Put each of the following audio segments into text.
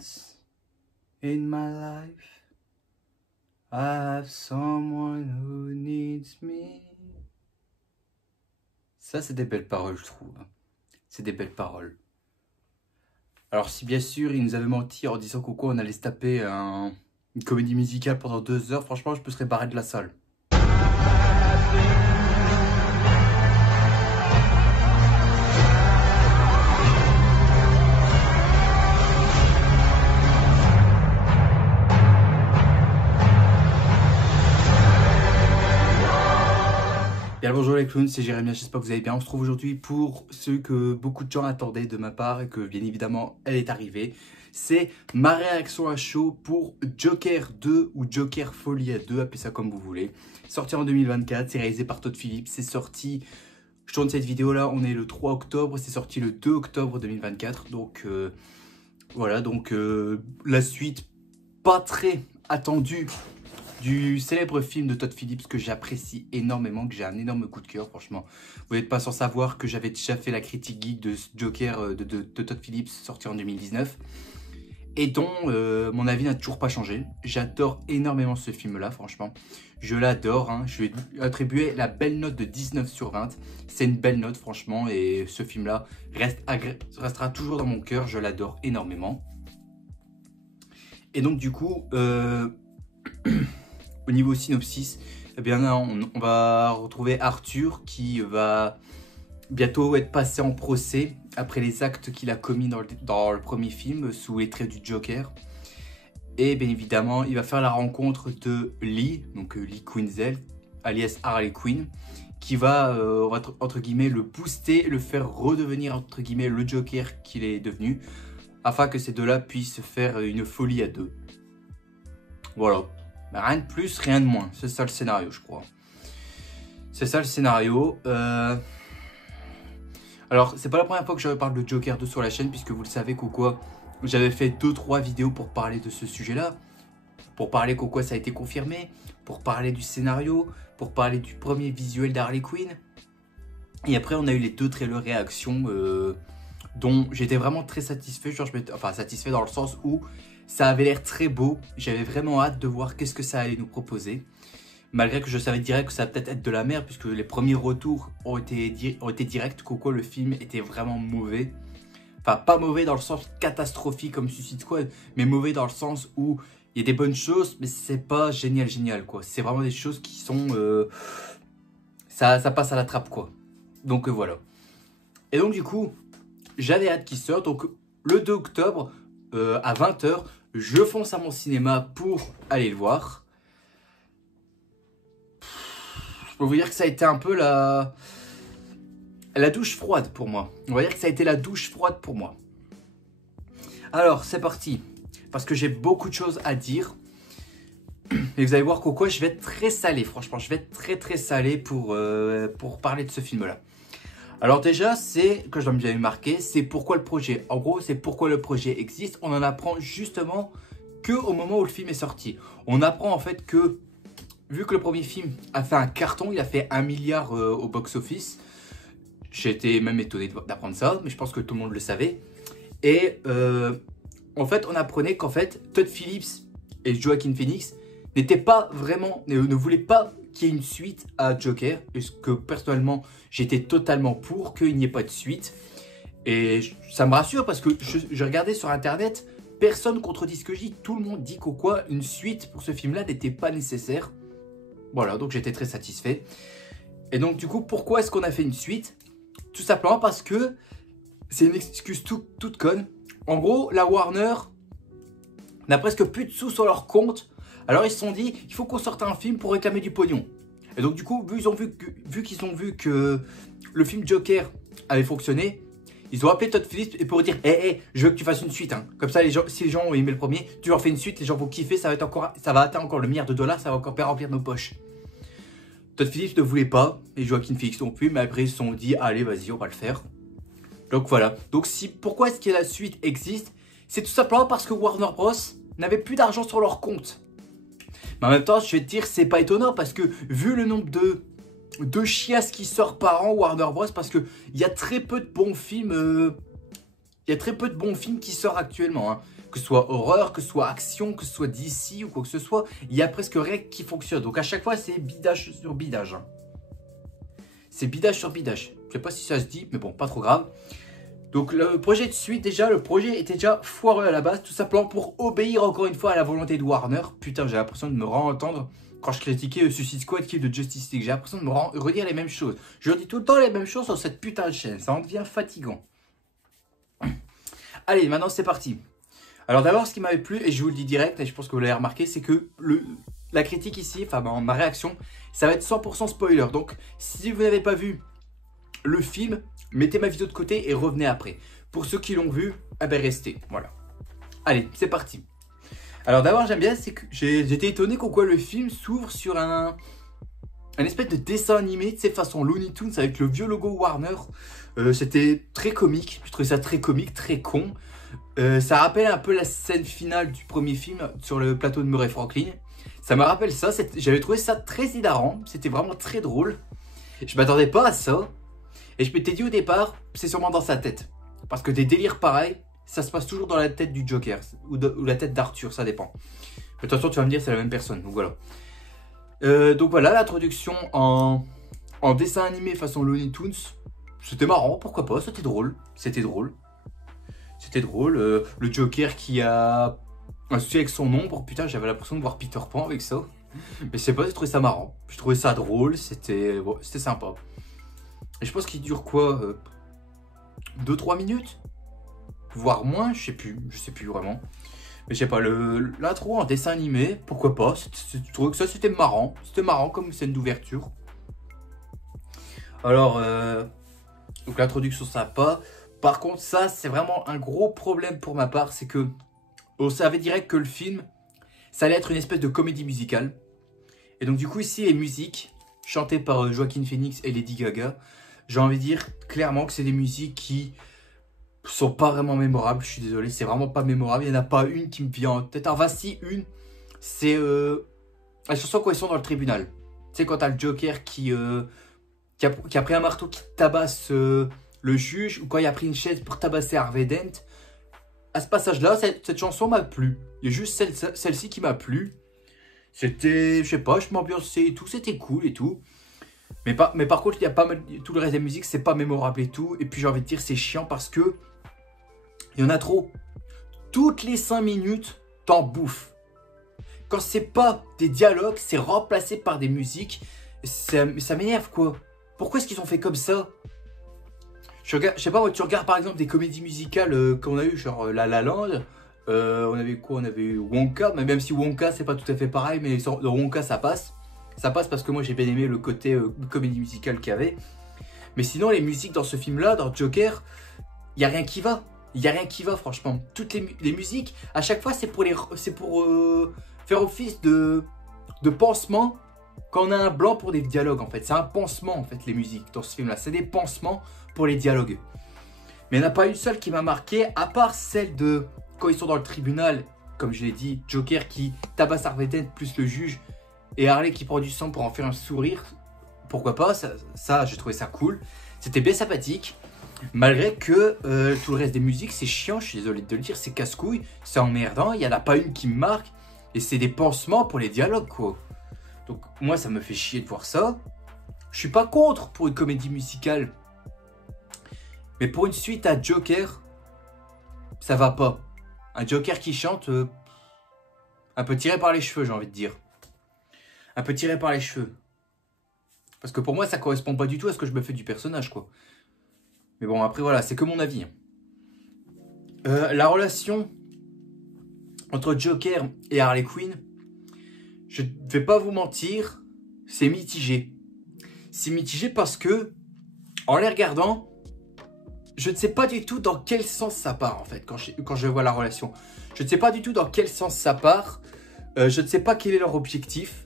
once in my life, I have someone who needs me. Ça, c'est des belles paroles, je trouve. C'est des belles paroles. Alors, si bien sûr, il nous avait menti en disant qu'au quoi on allait se taper une comédie musicale pendant 2 heures, franchement, je me serais barré de la salle. Bien bonjour les clowns, c'est Jérémy, j'espère que vous allez bien. On se trouve aujourd'hui pour ce que beaucoup de gens attendaient de ma part et que bien évidemment elle est arrivée. C'est ma réaction à chaud pour Joker 2 ou Joker Folie à 2, appelez ça comme vous voulez. Sorti en 2024, c'est réalisé par Todd Phillips, c'est sorti, je tourne cette vidéo là, on est le 3 octobre, c'est sorti le 2 octobre 2024. Donc voilà, donc la suite pas très attendue du célèbre film de Todd Phillips que j'apprécie énormément, que j'ai un énorme coup de cœur, franchement. Vous n'êtes pas sans savoir que j'avais déjà fait la critique geek de Joker de Todd Phillips, sorti en 2019, et dont mon avis n'a toujours pas changé. J'adore énormément ce film-là, franchement. Je l'adore, hein. Je lui ai attribué la belle note de 19 sur 20. C'est une belle note, franchement, et ce film-là restera toujours dans mon cœur, je l'adore énormément. Et donc, du coup... Au niveau synopsis, eh bien là, on va retrouver Arthur qui va bientôt être passé en procès après les actes qu'il a commis dans le premier film sous les traits du Joker. Et bien évidemment, il va faire la rencontre de Lee, donc Lee Quinzel, alias Harley Quinn, qui va, entre guillemets, le booster, le faire redevenir, entre guillemets, le Joker qu'il est devenu, afin que ces deux-là puissent faire une folie à deux. Voilà. Bah, rien de plus, rien de moins. C'est ça le scénario, je crois. C'est ça le scénario. Alors, c'est pas la première fois que je parle de Joker 2 sur la chaîne, puisque vous le savez qu'au quoi, j'avais fait 2-3 vidéos pour parler de ce sujet-là. Pour parler qu'au quoi ça a été confirmé. Pour parler du scénario. Pour parler du premier visuel d'Harley Quinn. Et après, on a eu les 2 trailers réactions dont j'étais vraiment très satisfait. Genre, enfin, satisfait dans le sens où ça avait l'air très beau, j'avais vraiment hâte de voir qu'est-ce que ça allait nous proposer. Malgré que je savais direct que ça allait peut-être être de la merde, puisque les premiers retours ont été directs, qu'au le film était vraiment mauvais. Enfin, pas mauvais dans le sens catastrophique comme Suicide Squad, mais mauvais dans le sens où il y a des bonnes choses, mais c'est pas génial quoi. C'est vraiment des choses qui sont... ça passe à la trappe quoi. Donc voilà. Et donc du coup, j'avais hâte qu'il sorte. Donc le 2 octobre, à 20 h, je fonce à mon cinéma pour aller le voir. Je peux vous dire que ça a été un peu la douche froide pour moi. On va dire que ça a été la douche froide pour moi. Alors, c'est parti. Parce que j'ai beaucoup de choses à dire. Et vous allez voir qu'au quoi, je vais être très salé. Franchement, je vais être très salé pour parler de ce film-là. Alors déjà, c'est, que je dois bien marquer, c'est pourquoi le projet. En gros, c'est pourquoi le projet existe. On en apprend justement qu'au moment où le film est sorti. On apprend en fait que, vu que le premier film a fait un carton, il a fait 1 milliard au box-office. J'ai été même étonné d'apprendre ça, mais je pense que tout le monde le savait. Et en fait, on apprenait qu'en fait, Todd Phillips et Joaquin Phoenix n'étaient pas vraiment, ne voulaient pas qu'il y ait une suite à Joker, et ce que personnellement j'étais totalement pour qu'il n'y ait pas de suite, et ça me rassure parce que je regardais sur internet, personne contredit ce que je dis, tout le monde dit qu'au quoi une suite pour ce film là n'était pas nécessaire. Voilà, donc j'étais très satisfait. Et donc du coup, pourquoi est-ce qu'on a fait une suite? Tout simplement parce que c'est une excuse toute conne. En gros, la Warner n'a presque plus de sous sur leur compte. Alors ils se sont dit, il faut qu'on sorte un film pour réclamer du pognon. Et donc du coup, vu qu'ils ont vu que le film Joker avait fonctionné, ils ont appelé Todd Phillips et pour dire, hey, je veux que tu fasses une suite. Hein. Comme ça, si les gens ont aimé le premier, tu leur fais une suite, les gens vont kiffer, ça va atteindre encore le milliard de dollars, ça va encore faire remplir nos poches. Todd Phillips ne voulait pas, et Joaquin Phoenix non plus, mais après ils se sont dit, allez, vas-y, on va le faire. Donc voilà. Donc pourquoi est-ce que la suite existe? C'est tout simplement parce que Warner Bros n'avait plus d'argent sur leur compte. Mais en même temps, je vais te dire, c'est pas étonnant parce que vu le nombre de chiasses qui sortent par an, Warner Bros, parce qu'il y a très peu de bons films, qui sortent actuellement. Hein. Que ce soit horreur, que ce soit action, que ce soit DC ou quoi que ce soit, il y a presque rien qui fonctionne. Donc à chaque fois, c'est bidage sur bidage. Hein. C'est bidage sur bidage. Je sais pas si ça se dit, mais bon, pas trop grave. Donc le projet de suite, déjà, le projet était déjà foireux à la base, tout simplement pour obéir encore une fois à la volonté de Warner. Putain, j'ai l'impression de me re-entendre quand je critiquais Suicide Squad qui est de Justice League. J'ai l'impression de me redire les mêmes choses. Je redis tout le temps les mêmes choses sur cette putain de chaîne, ça en devient fatigant. Allez, maintenant c'est parti. Alors d'abord, ce qui m'avait plu, et je vous le dis direct, et je pense que vous l'avez remarqué, c'est que la critique ici, enfin ma réaction, ça va être 100% spoiler. Donc si vous n'avez pas vu le film, mettez ma vidéo de côté et revenez après. Pour ceux qui l'ont vu, eh ben restez, voilà. Allez, c'est parti. Alors d'abord, j'aime bien, c'est que j'étais étonné pourquoi le film s'ouvre sur un espèce de dessin animé, tu sais, façon Looney Tunes avec le vieux logo Warner. C'était très comique, je trouvais ça très comique, très con. Ça rappelle un peu la scène finale du premier film sur le plateau de Murray Franklin. Ça me rappelle ça, j'avais trouvé ça très hilarant, c'était vraiment très drôle. Je m'attendais pas à ça. Et je m'étais dit au départ, c'est sûrement dans sa tête. Parce que des délires pareils, ça se passe toujours dans la tête du Joker. Ou la tête d'Arthur, ça dépend. Mais de toute façon, tu vas me dire, c'est la même personne. Donc voilà. Donc voilà, l'introduction en dessin animé façon Looney Tunes. C'était marrant, pourquoi pas, c'était drôle. C'était drôle. C'était drôle. Le Joker qui a un souci avec son ombre. Putain, j'avais l'impression de voir Peter Pan avec ça. Mais je sais pas, j'ai trouvé ça marrant. Je trouvais ça drôle, c'était sympa. Et je pense qu'il dure quoi 2-3 minutes, voire moins, je sais plus vraiment. Mais je sais pas, l'intro en dessin animé, pourquoi pas, je trouvais que ça c'était marrant comme scène d'ouverture. Alors, donc l'introduction sympa. Par contre, ça c'est vraiment un gros problème pour ma part, c'est que on savait direct que le film, ça allait être une espèce de comédie musicale. Et donc du coup ici les musiques, chantées par Joaquin Phoenix et Lady Gaga, j'ai envie de dire clairement que c'est des musiques qui sont pas vraiment mémorables. Je suis désolé, c'est vraiment pas mémorable. Il n'y en a pas une qui me vient en tête. Enfin, si, une, c'est la chanson quand ils sont dans le tribunal. Tu sais, quand t'as le Joker qui a pris un marteau qui tabasse le juge, ou quand il a pris une chaise pour tabasser Harvey Dent. À ce passage-là, cette chanson m'a plu. Il y a juste celle-ci qui m'a plu. C'était, je sais pas, je m'ambiançais et tout, c'était cool et tout. Mais par contre, il y a pas mal, tout le reste des musiques, c'est pas mémorable et tout. Et puis j'ai envie de dire, c'est chiant parce que il y en a trop. Toutes les 5 minutes, t'en bouffes. Quand c'est pas des dialogues, c'est remplacé par des musiques. Ça m'énerve quoi. Pourquoi est-ce qu'ils ont fait comme ça? Je sais pas, tu regardes par exemple des comédies musicales qu'on a eu, genre La La Land. On avait quoi? On avait eu Wonka. Mais même si Wonka, c'est pas tout à fait pareil, mais dans Wonka, ça passe. Ça passe parce que moi j'ai bien aimé le côté comédie musicale qu'il y avait. Mais sinon les musiques dans ce film là, dans Joker, il n'y a rien qui va. Il n'y a rien qui va franchement. Toutes les musiques, à chaque fois c'est pour faire office de pansement quand on a un blanc pour des dialogues en fait. C'est un pansement en fait les musiques dans ce film là. C'est des pansements pour les dialogues. Mais il n'y en a pas une seule qui m'a marqué à part celle de quand ils sont dans le tribunal. Comme je l'ai dit, Joker qui tabasse Harvey Dent plus le juge. Et Harley qui prend du sang pour en faire un sourire, pourquoi pas, ça j'ai trouvé ça cool. C'était bien sympathique, malgré que tout le reste des musiques c'est chiant, je suis désolé de te le dire, c'est casse-couille, c'est emmerdant, il n'y en a pas une qui me marque, et c'est des pansements pour les dialogues quoi. Donc moi ça me fait chier de voir ça. Je suis pas contre pour une comédie musicale, mais pour une suite à Joker, ça va pas. Un Joker qui chante, un peu tiré par les cheveux j'ai envie de dire. Un peu tiré par les cheveux. Parce que pour moi, ça correspond pas du tout à ce que je me fais du personnage, quoi. Mais bon, après, voilà, c'est que mon avis. La relation entre Joker et Harley Quinn, je ne vais pas vous mentir, c'est mitigé. C'est mitigé parce que, en les regardant, je ne sais pas du tout dans quel sens ça part, en fait, quand je vois la relation. Je ne sais pas du tout dans quel sens ça part. Je ne sais pas quel est leur objectif.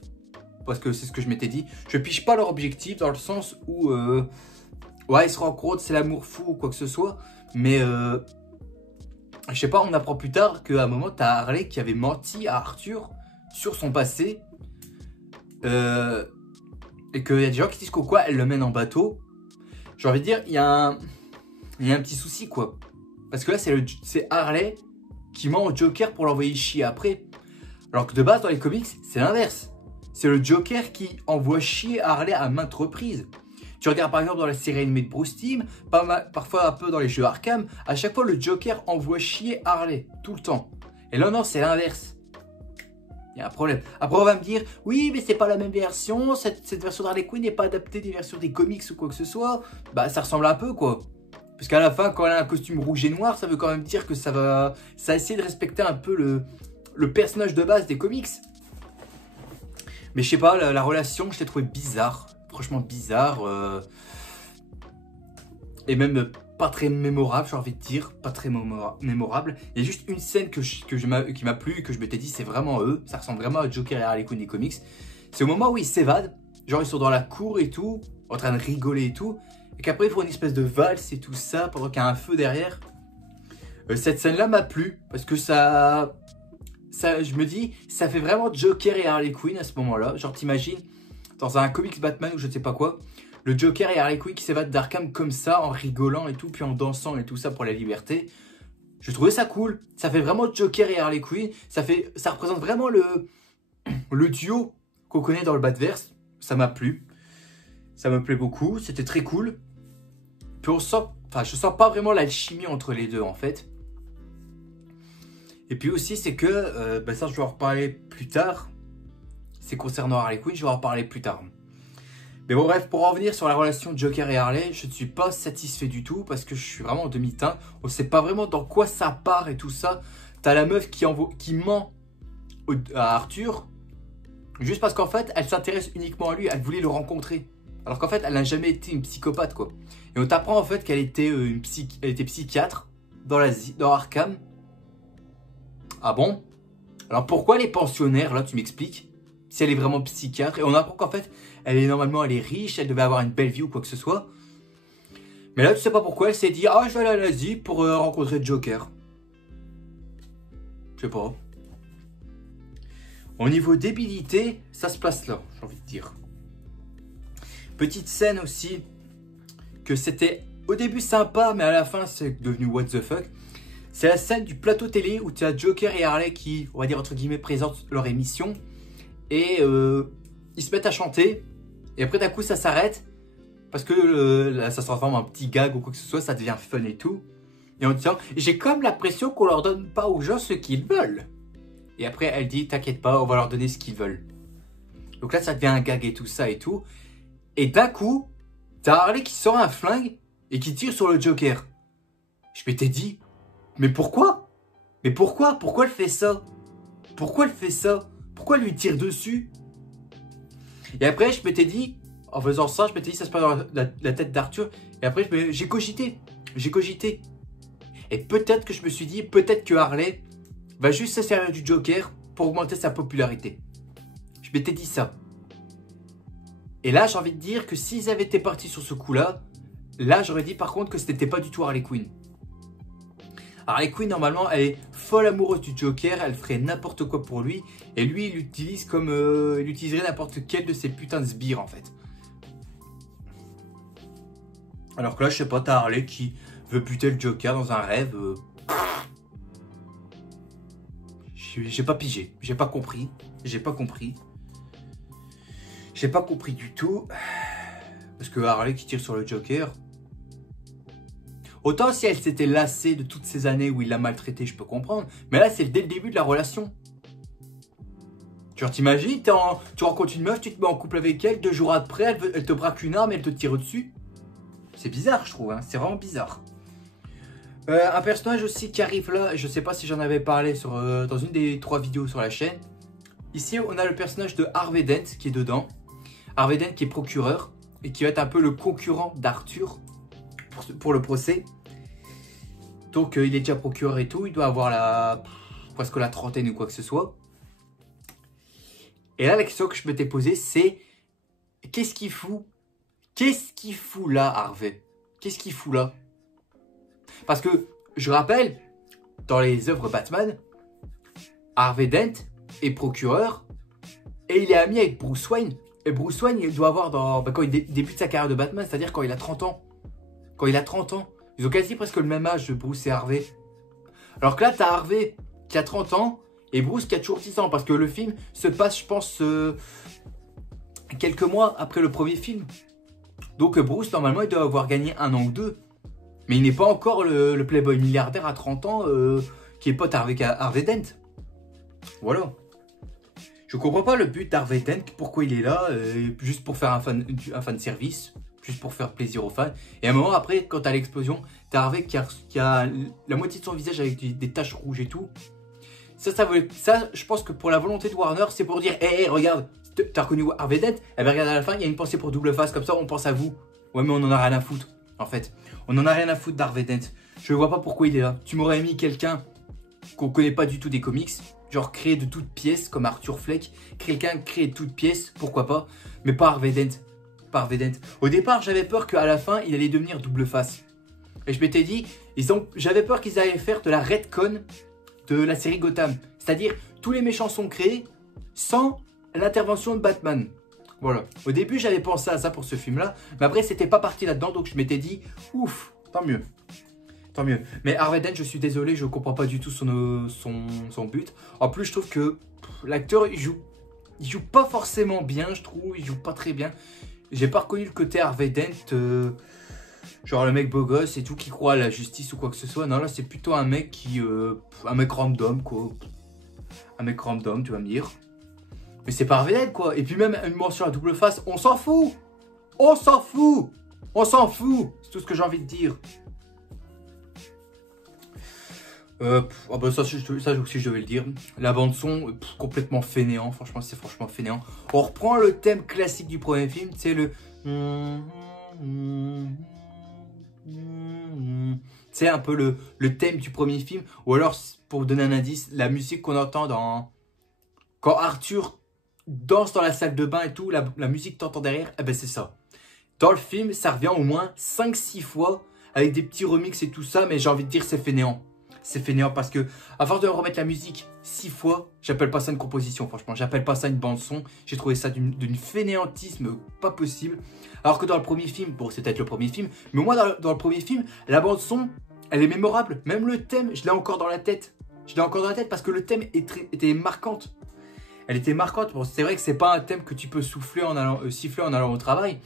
Parce que c'est ce que je m'étais dit. Je pige pas leur objectif dans le sens où... ouais, ils se rencontrent, c'est l'amour fou ou quoi que ce soit. Mais... je sais pas, on apprend plus tard qu'à un moment, t'as Harley qui avait menti à Arthur sur son passé. Et qu'il y a des gens qui disent quoi, elle le mène en bateau. J'ai envie de dire, il y a un petit souci, quoi. Parce que là, c'est Harley qui ment au Joker pour l'envoyer chier après. Alors que de base, dans les comics, c'est l'inverse. C'est le Joker qui envoie chier Harley à maintes reprises. Tu regardes par exemple dans la série animée de Bruce Timm, parfois un peu dans les jeux Arkham, à chaque fois le Joker envoie chier Harley, tout le temps. Et là non, c'est l'inverse. Il y a un problème. Après on va me dire, oui mais c'est pas la même version, cette version d'Harley Quinn n'est pas adaptée des versions des comics ou quoi que ce soit. Bah ça ressemble un peu quoi. Parce qu'à la fin, quand elle a un costume rouge et noir, ça veut quand même dire que ça essaie de respecter un peu le personnage de base des comics. Mais je sais pas, la relation, je l'ai trouvé bizarre. Franchement bizarre. Et même pas très mémorable, j'ai envie de dire. Pas très mémorable. Il y a juste une scène qui m'a plu, que je m'étais dit, c'est vraiment eux. Ça ressemble vraiment à Joker et Harley Quinn des comics. C'est au moment où ils s'évadent. Genre, ils sont dans la cour et tout, en train de rigoler et tout. Et qu'après, ils font une espèce de valse et tout ça, pendant qu'il y a un feu derrière. Cette scène-là m'a plu, parce que je me dis, ça fait vraiment Joker et Harley Quinn à ce moment-là. Genre, t'imagines, dans un comics Batman ou je ne sais pas quoi, le Joker et Harley Quinn qui s'évadent d'Arkham comme ça, en rigolant et tout, puis en dansant et tout ça pour la liberté. Je trouvais ça cool. Ça fait vraiment Joker et Harley Quinn. Ça représente vraiment le duo qu'on connaît dans le Batverse. Ça m'a plu. Ça me plaît beaucoup. C'était très cool. Puis je sens pas vraiment l'alchimie entre les deux en fait. Et puis aussi, c'est que, ça je vais en reparler plus tard. C'est concernant Harley Quinn, je vais en reparler plus tard. Mais bon bref, pour en revenir sur la relation Joker et Harley, je ne suis pas satisfait du tout parce que je suis vraiment en demi-teinte. On ne sait pas vraiment dans quoi ça part et tout ça. T'as la meuf qui ment à Arthur, juste parce qu'en fait, elle s'intéresse uniquement à lui, elle voulait le rencontrer. Alors qu'en fait, elle n'a jamais été une psychopathe quoi. Et on t'apprend en fait qu'elle était, elle était psychiatre dans Arkham. Ah bon? Alors pourquoi les pensionnaires là, tu m'expliques? Si elle est vraiment psychiatre. Et on apprend qu'en fait, elle est riche, elle devait avoir une belle vie ou quoi que ce soit. Mais là, tu sais pas pourquoi, elle s'est dit, ah, je vais aller à l'Asie pour rencontrer Joker. Je sais pas. Au niveau débilité, ça se place là, j'ai envie de dire. Petite scène aussi, que c'était au début sympa, mais à la fin, c'est devenu what the fuck. C'est la scène du plateau télé où tu as Joker et Harley qui, on va dire entre guillemets, présentent leur émission. Et ils se mettent à chanter. Et après d'un coup ça s'arrête. Parce que là, ça se transforme en petit gag ou quoi que ce soit. Ça devient fun et tout. Et en disant, j'ai comme l'impression qu'on leur donne pas aux gens ce qu'ils veulent. Et après elle dit, t'inquiète pas, on va leur donner ce qu'ils veulent. Donc là ça devient un gag et tout ça et tout. Et d'un coup, t'as Harley qui sort un flingue et qui tire sur le Joker. Je m'étais dit, mais pourquoi? Mais pourquoi? Pourquoi elle fait ça? Pourquoi elle fait ça? Pourquoi elle lui tire dessus? Et après, je m'étais dit, en faisant ça, je m'étais dit, ça se passe dans la tête d'Arthur. Et après, j'ai cogité. J'ai cogité. Et peut-être que je me suis dit, peut-être que Harley va juste se servir du Joker pour augmenter sa popularité. Je m'étais dit ça. Et là, j'ai envie de dire que s'ils avaient été partis sur ce coup-là, là, j'aurais dit par contre que ce n'était pas du tout Harley Quinn. Harley Quinn, normalement, elle est folle amoureuse du Joker, elle ferait n'importe quoi pour lui, et lui, il l'utilise comme il utiliserait n'importe quel de ses putains de sbires, en fait. Alors que là, je sais pas, t'as Harley qui veut buter le Joker dans un rêve. J'ai pas pigé, j'ai pas compris, j'ai pas compris. J'ai pas compris du tout. Parce que Harley qui tire sur le Joker... Autant si elle s'était lassée de toutes ces années où il l'a maltraité, je peux comprendre. Mais là, c'est dès le début de la relation. Genre, t'imagines, tu rencontres une meuf, tu te mets en couple avec elle, 2 jours après, elle te braque une arme et elle te tire dessus. C'est bizarre, je trouve. Hein. C'est vraiment bizarre. Un personnage aussi qui arrive là, je sais pas si j'en avais parlé dans une des 3 vidéos sur la chaîne. Ici, on a le personnage de Harvey Dent qui est dedans. Harvey Dent qui est procureur et qui va être un peu le concurrent d'Arthur pour le procès. Donc il est déjà procureur et tout, il doit avoir presque la trentaine ou quoi que ce soit. Et là la question que je m'étais posée c'est, qu'est-ce qu'il fout? Qu'est-ce qu'il fout là Harvey? Qu'est-ce qu'il fout là? Parce que je rappelle, dans les œuvres Batman, Harvey Dent est procureur et il est ami avec Bruce Wayne. Et Bruce Wayne il doit avoir quand il débute sa carrière de Batman, c'est-à-dire quand il a 30 ans. Quand il a 30 ans. Ils ont quasi presque le même âge, Bruce et Harvey. Alors que là, t'as Harvey qui a 30 ans et Bruce qui a toujours 10 ans. Parce que le film se passe, je pense, quelques mois après le premier film. Donc Bruce, normalement, il doit avoir gagné 1 an ou 2. Mais il n'est pas encore le playboy milliardaire à 30 ans qui est pote avec Harvey Dent. Voilà. Je comprends pas le but d'Harvey Dent, pourquoi il est là, juste pour faire un fan service, juste pour faire plaisir aux fans. Et à un moment après, quand t'as l'explosion, t'as Harvey qui a la moitié de son visage avec des taches rouges et tout. Ça, je pense que pour la volonté de Warner, c'est pour dire, hé, regarde, t'as reconnu Harvey Dent? Eh ben regarde à la fin, il y a une pensée pour double face, comme ça on pense à vous. Ouais, mais on en a rien à foutre, en fait. On en a rien à foutre d'Harvey Dent. Je vois pas pourquoi il est là. Tu m'aurais mis quelqu'un qu'on connaît pas du tout des comics, genre créé de toutes pièces, comme Arthur Fleck. Quelqu'un créé de toutes pièces, pourquoi pas, mais pas Harvey Dent. Pas Harvey Dent. Au départ, j'avais peur qu'à la fin, il allait devenir double face. Et je m'étais dit, j'avais peur qu'ils allaient faire de la retcon de la série Gotham. C'est-à-dire, tous les méchants sont créés sans l'intervention de Batman. Voilà. Au début, j'avais pensé à ça pour ce film-là. Mais après, c'était pas parti là-dedans. Donc, je m'étais dit, ouf, tant mieux. Tant mieux. Mais Harvey Dent, je suis désolé, je comprends pas du tout son but. En plus, je trouve que l'acteur, il joue pas forcément bien, je trouve. Il joue pas très bien. J'ai pas reconnu le côté Harvey Dent, genre le mec beau gosse et tout, qui croit à la justice ou quoi que ce soit. Non, là, c'est plutôt un mec un mec random, quoi. Un mec random, tu vas me dire. Mais c'est pas Harvey Dent, quoi. Et puis même une mort sur la double face, on s'en fout. On s'en fout. On s'en fout. C'est tout ce que j'ai envie de dire. Oh bah ça aussi je devais le dire. La bande son, complètement fainéant. Franchement, c'est franchement fainéant. On reprend le thème classique du premier film. C'est le... C'est un peu le thème du premier film. Ou alors, pour vous donner un indice, la musique qu'on entend quand Arthur danse dans la salle de bain et tout, la musique que t'entends derrière, eh ben c'est ça. Dans le film, ça revient au moins 5-6 fois avec des petits remixes et tout ça, mais j'ai envie de dire c'est fainéant. C'est fainéant parce que, à force de remettre la musique 6 fois, j'appelle pas ça une composition, franchement. J'appelle pas ça une bande-son. J'ai trouvé ça d'une fainéantisme pas possible. Alors que dans le premier film, bon, c'est peut-être le premier film, mais moi, dans le premier film, la bande-son, elle est mémorable. Même le thème, je l'ai encore dans la tête. Je l'ai encore dans la tête parce que le thème était marquante. Elle était marquante. Bon, c'est vrai que c'est pas un thème que tu peux siffler en allant au travail.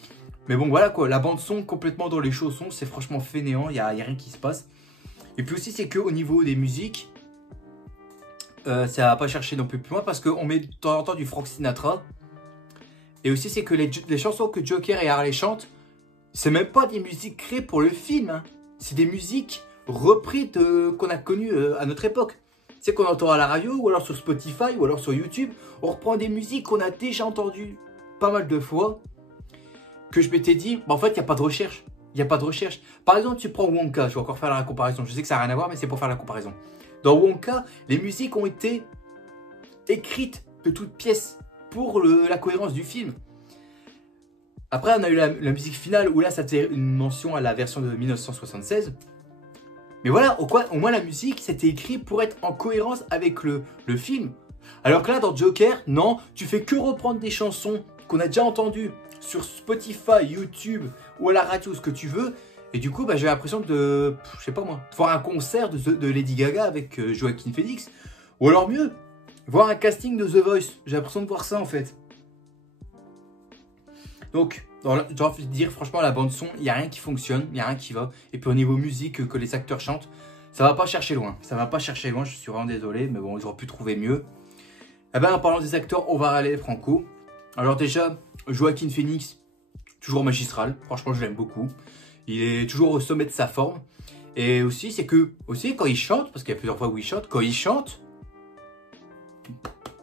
Mais bon, voilà quoi. La bande-son complètement dans les chaussons, c'est franchement fainéant. Il n'y a rien qui se passe. Et puis aussi, c'est qu'au niveau des musiques, ça va pas chercher non plus loin parce qu'on met de temps en temps du Frank Sinatra. Et aussi, c'est que les chansons que Joker et Harley chantent, c'est même pas des musiques créées pour le film. Hein. C'est des musiques reprises qu'on a connues à notre époque. C'est qu'on entend à la radio, ou alors sur Spotify, ou alors sur YouTube. On reprend des musiques qu'on a déjà entendues pas mal de fois. Que je m'étais dit, bah en fait, il n'y a pas de recherche. Il n'y a pas de recherche. Par exemple, tu prends Wonka, je vais encore faire la comparaison. Je sais que ça n'a rien à voir, mais c'est pour faire la comparaison. Dans Wonka, les musiques ont été écrites de toutes pièces pour la cohérence du film. Après, on a eu la musique finale où là, ça fait une mention à la version de 1976. Mais voilà, au moins la musique, c'était écrit pour être en cohérence avec le film. Alors que là, dans Joker, non, tu fais que reprendre des chansons qu'on a déjà entendues sur Spotify, YouTube ou à la radio, ce que tu veux. Et du coup, bah, j'ai l'impression je sais pas moi, de voir un concert de Lady Gaga avec Joaquin Phoenix. Ou alors mieux, voir un casting de The Voice. J'ai l'impression de voir ça en fait. Donc, j'ai envie de dire, franchement, la bande son, il n'y a rien qui fonctionne, il n'y a rien qui va. Et puis au niveau musique que les acteurs chantent, ça va pas chercher loin. Ça va pas chercher loin, je suis vraiment désolé, mais bon, ils auraient pu trouver mieux. Eh ben, en parlant des acteurs, on va aller Franco. Alors déjà, Joaquin Phoenix, toujours magistral. Franchement, je l'aime beaucoup. Il est toujours au sommet de sa forme. Et aussi, c'est que, aussi, quand il chante, parce qu'il y a plusieurs fois où il chante, quand il chante,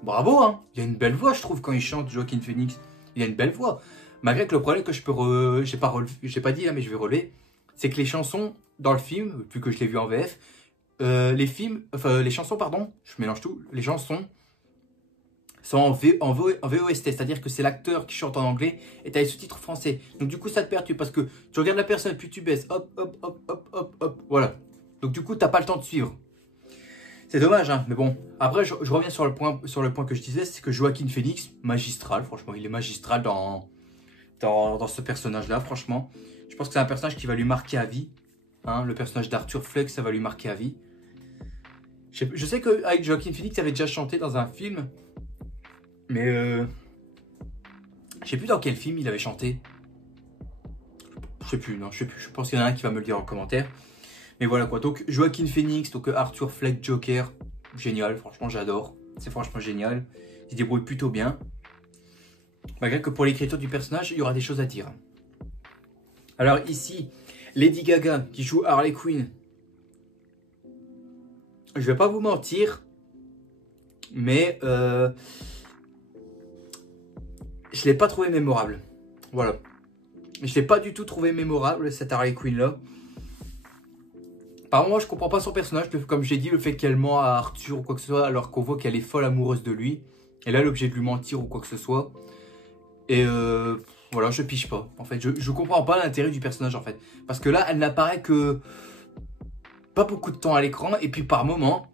bravo, hein. Il a une belle voix, je trouve, quand il chante, Joaquin Phoenix. Il a une belle voix. Malgré que le problème que j'ai pas dit là, mais je vais relever, c'est que les chansons dans le film, vu que je l'ai vu en VF, les chansons, pardon, je mélange tout, les chansons sont en VOST, c'est-à-dire que c'est l'acteur qui chante en anglais et tu as les sous-titres français. Donc du coup, ça te perturbe parce que tu regardes la personne, puis tu baisses, hop, hop, hop, hop, hop, hop, voilà. Donc du coup, tu n'as pas le temps de suivre. C'est dommage, hein, mais bon. Après, je reviens sur le point que je disais, c'est que Joaquin Phoenix, magistral, franchement, il est magistral dans ce personnage-là, franchement. Je pense que c'est un personnage qui va lui marquer à vie. Hein, le personnage d'Arthur Fleck, ça va lui marquer à vie. Je sais qu'avec Joaquin Phoenix, il avait déjà chanté dans un film. Mais je sais plus dans quel film il avait chanté. Je sais plus, non, je sais plus. Je pense qu'il y en a un qui va me le dire en commentaire. Mais voilà quoi. Donc Joaquin Phoenix, donc Arthur Fleck Joker. Génial, franchement j'adore. C'est franchement génial. Il se débrouille plutôt bien. Malgré que pour l'écriture du personnage, il y aura des choses à dire. Alors ici, Lady Gaga qui joue Harley Quinn. Je vais pas vous mentir, mais je l'ai pas trouvé mémorable. Voilà. Je l'ai pas du tout trouvé mémorable, cette Harley Quinn là. Par moment, je comprends pas son personnage, comme j'ai dit, le fait qu'elle ment à Arthur ou quoi que ce soit, alors qu'on voit qu'elle est folle amoureuse de lui. Elle a l'objet de lui mentir ou quoi que ce soit. Et voilà, je pige pas. En fait, je comprends pas l'intérêt du personnage en fait. Parce que là, elle n'apparaît que pas beaucoup de temps à l'écran. Et puis par moment,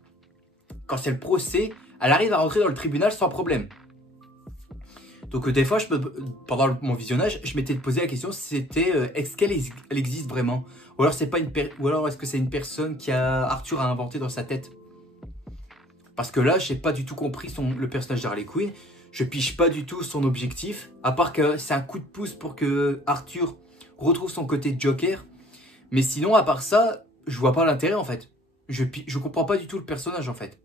quand c'est le procès, elle arrive à rentrer dans le tribunal sans problème. Donc des fois, pendant mon visionnage, je m'étais posé la question, c'était est-ce qu'elle existe vraiment? Ou alors est-ce que c'est une personne Arthur a inventé dans sa tête? Parce que là, j'ai pas du tout compris le personnage d'Harley Quinn. Je pige pas du tout son objectif. À part que c'est un coup de pouce pour que Arthur retrouve son côté Joker. Mais sinon, à part ça, je vois pas l'intérêt en fait. Je comprends pas du tout le personnage en fait.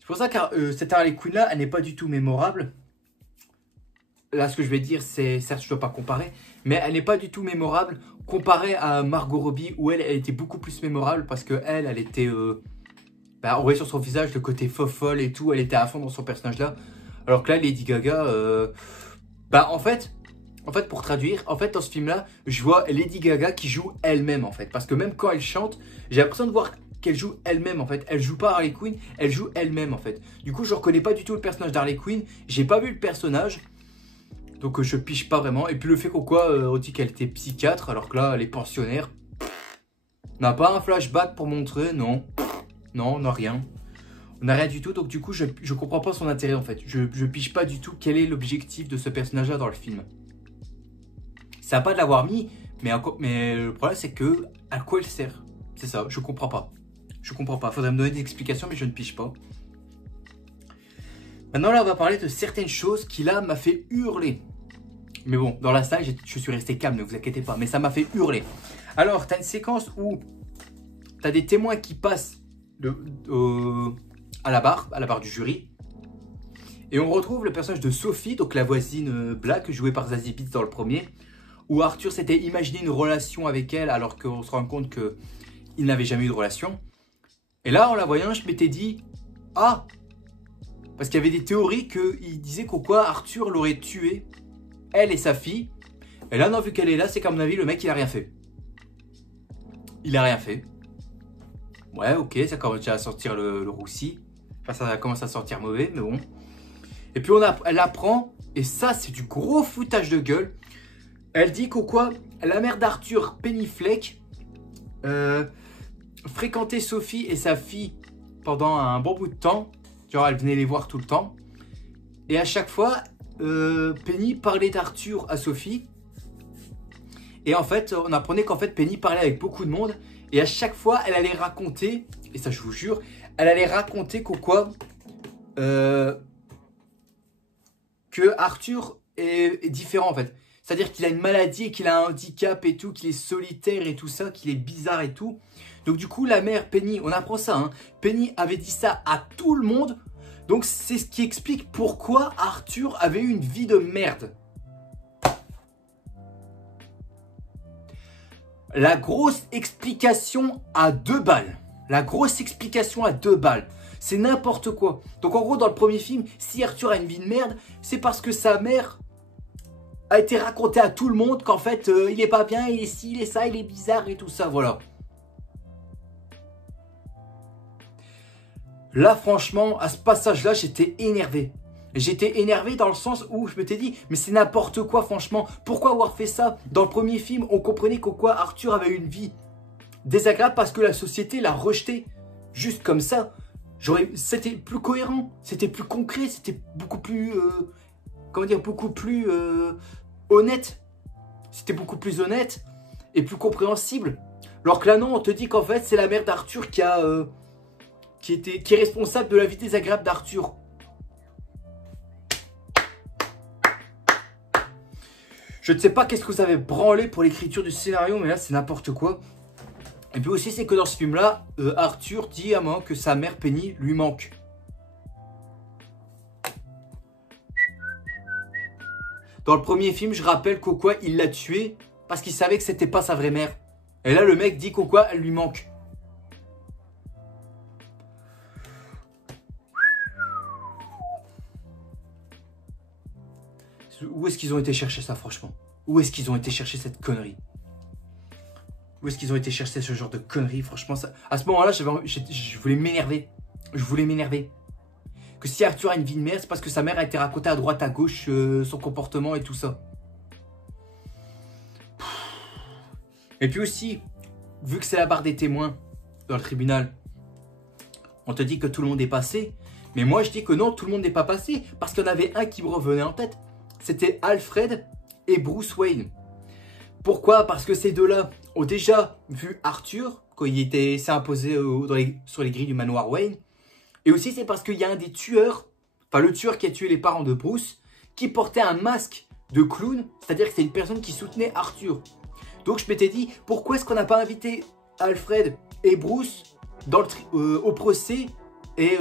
C'est pour ça que cette Harley Quinn là, elle n'est pas du tout mémorable. Là, ce que je vais dire, c'est, certes, je ne dois pas comparer, mais elle n'est pas du tout mémorable comparée à Margot Robbie, où elle était beaucoup plus mémorable parce qu'elle, elle était... on voyait sur son visage le côté fofolle et tout, elle était à fond dans son personnage-là. Alors que là, Lady Gaga... en fait, pour traduire, en fait, dans ce film-là, je vois Lady Gaga qui joue elle-même, en fait. Parce que même quand elle chante, j'ai l'impression de voir qu'elle joue elle-même, en fait. Elle joue pas Harley Quinn, elle joue elle-même, en fait. Du coup, je reconnais pas du tout le personnage d'Harley Quinn. J'ai pas vu le personnage. Donc je pige pas vraiment. Et puis le fait on dit qu'elle était psychiatre alors que là elle est pensionnaire. On n'a pas un flashback pour montrer, non. Non, on n'a rien. On n'a rien du tout. Donc du coup je comprends pas son intérêt en fait. Je pige pas du tout quel est l'objectif de ce personnage là dans le film. Ça n'a pas de l'avoir mis. Mais le problème c'est que à quoi il sert? C'est ça, je comprends pas. Je comprends pas. Faudrait me donner des explications mais je ne pige pas. Maintenant là on va parler de certaines choses qui là m'a fait hurler. Mais bon, dans la salle, je suis resté calme, ne vous inquiétez pas. Mais ça m'a fait hurler. Alors, tu as une séquence où tu as des témoins qui passent à la barre du jury. Et on retrouve le personnage de Sophie, donc la voisine Black, jouée par Zazie Beetz dans le premier. Où Arthur s'était imaginé une relation avec elle, alors qu'on se rend compte qu'il n'avait jamais eu de relation. Et là, en la voyant, je m'étais dit, ah, parce qu'il y avait des théories qu'il disait quoi Arthur l'aurait tuée. Elle et sa fille. Et là, non, vu qu'elle est là, c'est qu'à mon avis, le mec, il a rien fait. Il a rien fait. Ouais, ok, ça commence à sortir le roussi. Enfin, ça commence à sortir mauvais, mais bon. Et puis, elle apprend, et ça, c'est du gros foutage de gueule. Elle dit la mère d'Arthur, Penny Fleck, fréquentait Sophie et sa fille pendant un bon bout de temps. Genre, elle venait les voir tout le temps. Et à chaque fois... Penny parlait d'Arthur à Sophie. Et en fait, on apprenait qu'en fait Penny parlait avec beaucoup de monde. Et à chaque fois, elle allait raconter, et ça je vous jure, elle allait raconter que Arthur est différent en fait. C'est-à-dire qu'il a une maladie et qu'il a un handicap et tout, qu'il est solitaire et tout ça, qu'il est bizarre et tout. Donc du coup, la mère Penny, on apprend ça, hein, Penny avait dit ça à tout le monde. Donc c'est ce qui explique pourquoi Arthur avait eu une vie de merde. La grosse explication à 2 balles. La grosse explication à 2 balles. C'est n'importe quoi. Donc en gros dans le premier film, si Arthur a une vie de merde, c'est parce que sa mère a été racontée à tout le monde qu'en fait il est pas bien, il est ci, il est ça, il est bizarre et tout ça, voilà. Là, franchement, à ce passage-là, j'étais énervé. J'étais énervé dans le sens où je m'étais dit, mais c'est n'importe quoi, franchement. Pourquoi avoir fait ça? Dans le premier film, on comprenait Arthur avait une vie désagréable parce que la société l'a rejeté. Juste comme ça. C'était plus cohérent, c'était plus concret, c'était beaucoup plus... beaucoup plus honnête. C'était beaucoup plus honnête et plus compréhensible. Alors que là, non, on te dit qu'en fait, c'est la mère d'Arthur qui a qui est responsable de la vie désagréable d'Arthur. Je ne sais pas qu'est-ce que vous avez branlé pour l'écriture du scénario, mais là c'est n'importe quoi. Et puis aussi c'est que dans ce film-là, Arthur dit à un moment que sa mère Penny lui manque. Dans le premier film, je rappelle qu'au quoi il l'a tuée parce qu'il savait que c'était pas sa vraie mère. Et là le mec dit qu'au quoi elle lui manque. Où est-ce qu'ils ont été chercher ça, franchement? Où est-ce qu'ils ont été chercher cette connerie? Où est-ce qu'ils ont été chercher ce genre de conneries? Franchement, ça... à ce moment-là, je voulais m'énerver. Je voulais m'énerver. Que si Arthur a une vie de merde, c'est parce que sa mère a été racontée à droite, à gauche, son comportement et tout ça. Et puis aussi, vu que c'est la barre des témoins dans le tribunal, on te dit que tout le monde est passé. Mais moi, je dis que non, tout le monde n'est pas passé. Parce qu'il y en avait un qui me revenait en tête. C'était Alfred et Bruce Wayne. Pourquoi? Parce que ces deux-là ont déjà vu Arthur quand il s'est imposé sur les grilles du manoir Wayne. Et aussi, c'est parce qu'il y a un des tueurs, enfin le tueur qui a tué les parents de Bruce, qui portait un masque de clown. C'est-à-dire que c'est une personne qui soutenait Arthur. Donc je m'étais dit, pourquoi est-ce qu'on n'a pas invité Alfred et Bruce au procès et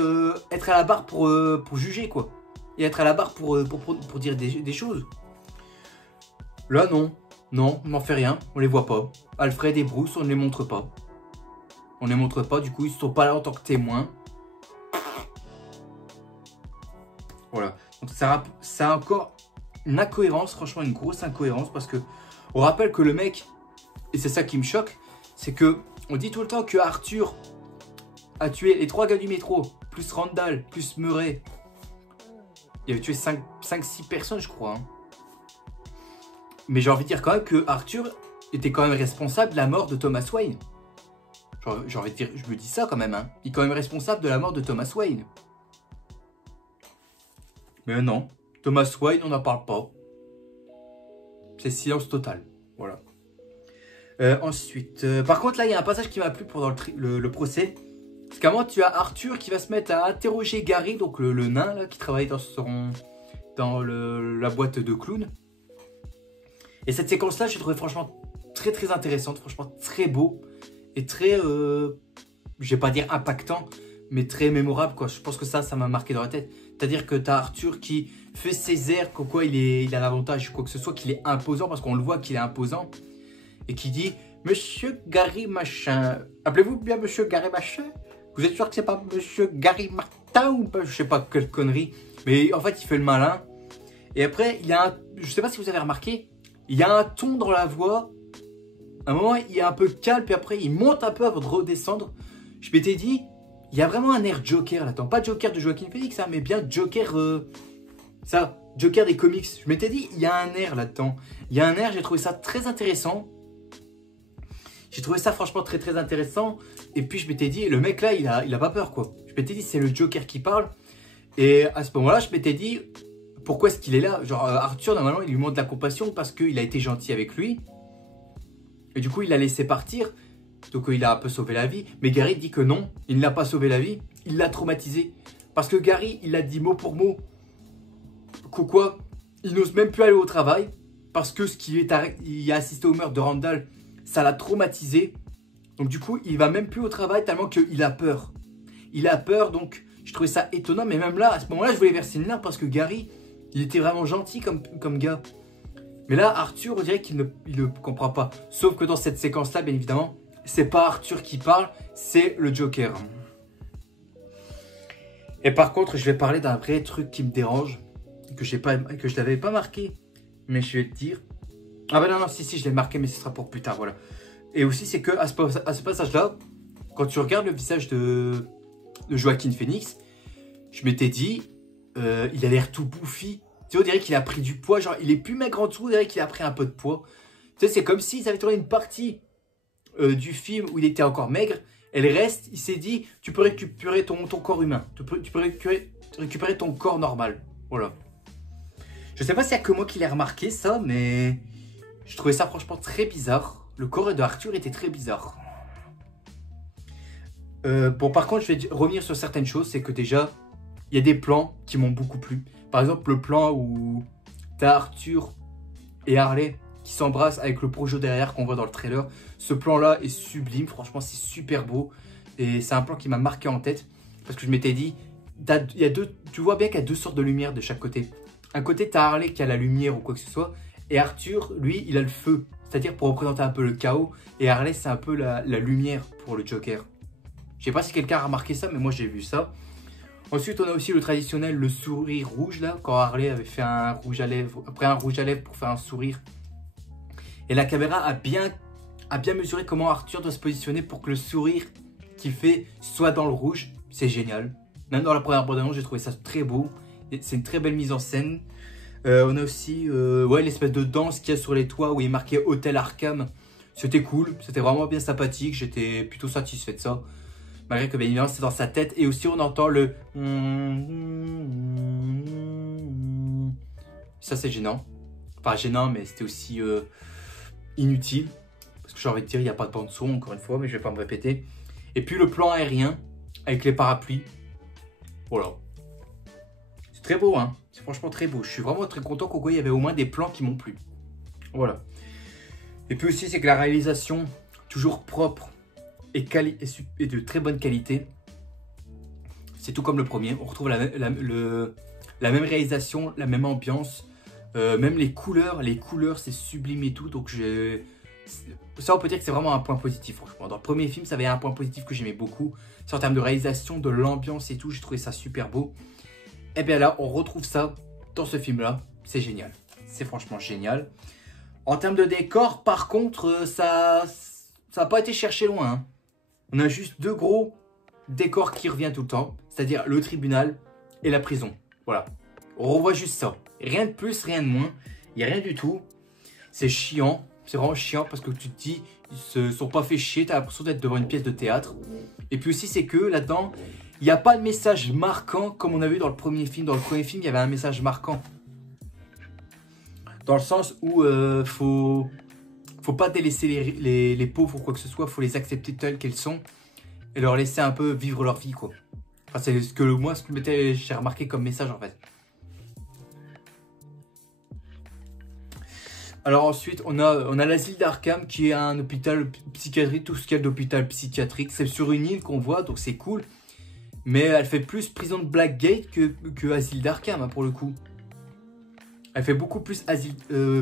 être à la barre pour juger, quoi. Et être à la barre pour dire des choses. Là, non. Non, on n'en fait rien. On les voit pas. Alfred et Bruce, on ne les montre pas. On ne les montre pas. Du coup, ils ne sont pas là en tant que témoins. Voilà. Donc, c'est encore une incohérence. Franchement, une grosse incohérence. Parce que on rappelle que le mec, et c'est ça qui me choque, c'est que on dit tout le temps que Arthur a tué les 3 gars du métro, plus Randall, plus Murray. Il avait tué 5-6 personnes, je crois. Hein. Mais j'ai envie de dire quand même que Arthur était quand même responsable de la mort de Thomas Wayne. J'ai envie de dire, je me dis ça quand même. Hein. Il est quand même responsable de la mort de Thomas Wayne. Mais non, Thomas Wayne, on n'en parle pas. C'est silence total. Voilà. Ensuite, par contre, là, il y a un passage qui m'a plu pendant le procès. Parce qu'à un moment, tu as Arthur qui va se mettre à interroger Gary, donc le nain là, qui travaille dans la boîte de clown. Et cette séquence-là, j'ai trouvé franchement très très intéressante, franchement très beau et très, je vais pas dire impactant, mais très mémorable, quoi. Je pense que ça m'a marqué dans la tête. C'est-à-dire que tu as Arthur qui fait ses airs, comme quoi il a l'avantage, quoi que ce soit, qu'il est imposant, parce qu'on le voit qu'il est imposant, et qui dit « Monsieur Gary Machin, appelez-vous bien Monsieur Gary Machin ? Vous êtes sûr que c'est pas Monsieur Gary Martin ou pas? Je sais pas quelle connerie. » Mais en fait, il fait le malin. Et après, il y a un... Je sais pas si vous avez remarqué, il y a un ton dans la voix. À un moment, il est un peu calme, puis après, il monte un peu avant de redescendre. Je m'étais dit, il y a vraiment un air Joker là-dedans. Pas Joker de Joaquin Phoenix, hein, mais bien Joker... Joker des comics. Je m'étais dit, il y a un air là-dedans. Il y a un air, j'ai trouvé ça très intéressant. J'ai trouvé ça franchement très très intéressant. Et puis je m'étais dit, le mec là, il a pas peur, quoi. Je m'étais dit, c'est le Joker qui parle. Et à ce moment-là, je m'étais dit, pourquoi est-ce qu'il est là? Genre Arthur, normalement, il lui montre de la compassion parce qu'il a été gentil avec lui. Et du coup, il l'a laissé partir. Donc il a un peu sauvé la vie. Mais Gary dit que non, il ne l'a pas sauvé la vie. Il l'a traumatisé. Parce que Gary, il a dit mot pour mot que quoi, il n'ose même plus aller au travail. Parce que il a assisté au meurtre de Randall, ça l'a traumatisé. Donc du coup, il va même plus au travail tellement qu'il a peur. Il a peur, donc je trouvais ça étonnant. Mais même là, à ce moment-là, je voulais verser une larme parce que Gary, il était vraiment gentil comme gars. Mais là, Arthur, on dirait qu'il ne comprend pas. Sauf que dans cette séquence-là, bien évidemment, c'est pas Arthur qui parle, c'est le Joker. Et par contre, je vais parler d'un vrai truc qui me dérange, que je n'avais pas marqué, mais je vais te dire... Ah ben non, si, je l'ai marqué, mais ce sera pour plus tard, voilà. Et aussi, c'est que à ce passage-là, quand tu regardes le visage de Joaquin Phoenix, je m'étais dit, il a l'air tout bouffi. Tu sais, on dirait qu'il a pris du poids, genre il est plus maigre en dessous, on dirait qu'il a pris un peu de poids. Tu sais, c'est comme s'ils avaient tourné une partie du film où il était encore maigre, et le reste, il s'est dit, tu peux récupérer ton corps humain, tu peux récupérer ton corps normal, voilà. Je sais pas s'il y a que moi qui l'ai remarqué ça, mais je trouvais ça franchement très bizarre. Le corps de Arthur était très bizarre. Bon, par contre, je vais revenir sur certaines choses. C'est que déjà, il y a des plans qui m'ont beaucoup plu. Par exemple, le plan où tu as Arthur et Harley qui s'embrassent avec le projo derrière qu'on voit dans le trailer. Ce plan-là est sublime. Franchement, c'est super beau. Et c'est un plan qui m'a marqué en tête. Parce que je m'étais dit, tu vois bien qu'il y a deux sortes de lumière de chaque côté. Un côté, tu as Harley qui a la lumière ou quoi que ce soit. Et Arthur, lui, il a le feu. C'est-à-dire pour représenter un peu le chaos. Et Harley, c'est un peu la lumière pour le Joker. Je sais pas si quelqu'un a remarqué ça, mais moi j'ai vu ça. Ensuite, on a aussi le traditionnel, le sourire rouge, là. Quand Harley avait fait un rouge à lèvres, après un rouge à lèvres pour faire un sourire. Et la caméra a bien mesuré comment Arthur doit se positionner pour que le sourire qu'il fait soit dans le rouge. C'est génial. Même dans la première bande-annonce, j'ai trouvé ça très beau. C'est une très belle mise en scène. On a aussi l'espèce de danse qu'il y a sur les toits où il est marqué Hôtel Arkham. C'était cool, c'était vraiment bien sympathique. J'étais plutôt satisfait de ça. Malgré que bien évidemment c'est dans sa tête. Et aussi on entend le... Ça c'est gênant. Enfin gênant, mais c'était aussi inutile. Parce que j'ai envie de dire, il n'y a pas de bande son encore une fois, mais je vais pas me répéter. Et puis le plan aérien avec les parapluies. Voilà. C'est très beau, hein. C'est franchement très beau. Je suis vraiment très content qu'au il y avait au moins des plans qui m'ont plu. Voilà. Et puis aussi, c'est que la réalisation, toujours propre et de très bonne qualité. C'est tout comme le premier. On retrouve la même réalisation, la même ambiance. Même les couleurs c'est sublime et tout. Donc ça, on peut dire que c'est vraiment un point positif, franchement. Dans le premier film, ça avait un point positif que j'aimais beaucoup. C'est en termes de réalisation, de l'ambiance et tout. J'ai trouvé ça super beau. Et bien là, on retrouve ça dans ce film-là. C'est génial. C'est franchement génial. En termes de décor, par contre, ça n'a pas été cherché loin. Hein. On a juste deux gros décors qui reviennent tout le temps. C'est-à-dire le tribunal et la prison. Voilà. On revoit juste ça. Rien de plus, rien de moins. Il n'y a rien du tout. C'est chiant. C'est vraiment chiant parce que tu te dis, ils se sont pas fait chier. Tu as l'impression d'être devant une pièce de théâtre. Et puis aussi, c'est que là-dedans, il n'y a pas de message marquant comme on a vu dans le premier film. Dans le premier film, il y avait un message marquant. Dans le sens où faut pas délaisser les pauvres ou quoi que ce soit. Faut les accepter telles qu'elles sont et leur laisser un peu vivre leur vie, quoi. Enfin, c'est ce que j'ai remarqué comme message en fait. Alors ensuite, on a l'asile d'Arkham qui est un hôpital psychiatrique, tout ce qu'il y a d'hôpital psychiatrique. C'est sur une île qu'on voit, donc c'est cool. Mais elle fait plus prison de Blackgate que asile d'Arkham, hein, pour le coup. Elle fait beaucoup plus